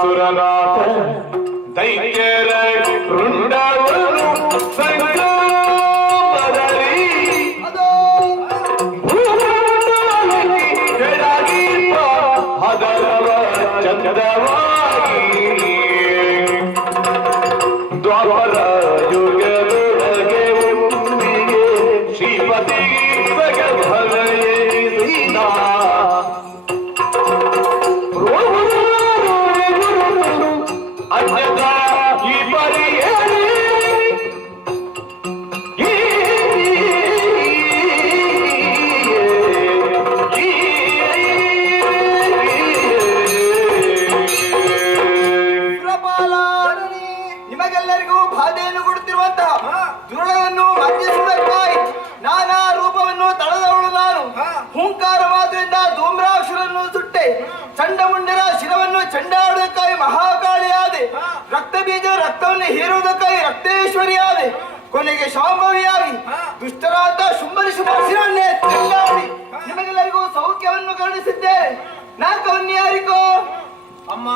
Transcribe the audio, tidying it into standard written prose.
ಸುರನಾಥ ದೈತ್ಯರ ರುಂಡವನ್ನು ಸಂಗಮದಲ್ಲಿ ಹದರವ ಚಂದವಾಗಿ ದ್ವಾಪರ ಯುಗದೊಳಗೆ ಒಮ್ಮಿಗೆ ಶ್ರೀಪತಿ ಭಗವಯೇಸಿದ ಅನ್ಯದ ಈ ಪರಿಯೇ ನಿಮಗೆಲ್ಲರಿಗೂ ಬಾಧೆಯನ್ನು ಕೊಡುತ್ತಿರುವಂತಹ ದುರುಳವನ್ನು ಮರ್ಜಿಸುವುದಕ್ಕಾಗಿ ನಾನಾ ರೂಪವನ್ನು ತಳೆದವಳು ನಾನು. ಹೂಂಕಾರ ಮಾತ್ರದಿಂದ ಧೂಮ್ರಾಸುರನ್ನು ಸುಟ್ಟೆ. ಚಂಡಮುಂಡರ ಶಿರವನ್ನು ಚಂಡಾಡುವುದಕ್ಕಾಗಿ ಮಹಾಕಾಳಿಯಾದೆ. ರಕ್ತ ಬೀಜ ರಕ್ತವನ್ನು ಹೀರುವುದಕ್ಕಾಗಿ ರಕ್ತೇಶ್ವರಿಯಾದೆ. ಕೊನೆಗೆ ಶಾಂಭವಿಯಾಗಿ ದುಷ್ಟರಾದ ಶುಂಭರಿ ಶಿರವನ್ನೇ ಚೆಂಡಾಡಿ ನಿಮಗೆಲ್ಲರಿಗೂ ಸೌಖ್ಯವನ್ನು ಕರುಣಿಸಿದ್ದೇನೆ. ನಾ ಕನ್ಯಾರಿಕೋ ಅಮ್ಮ.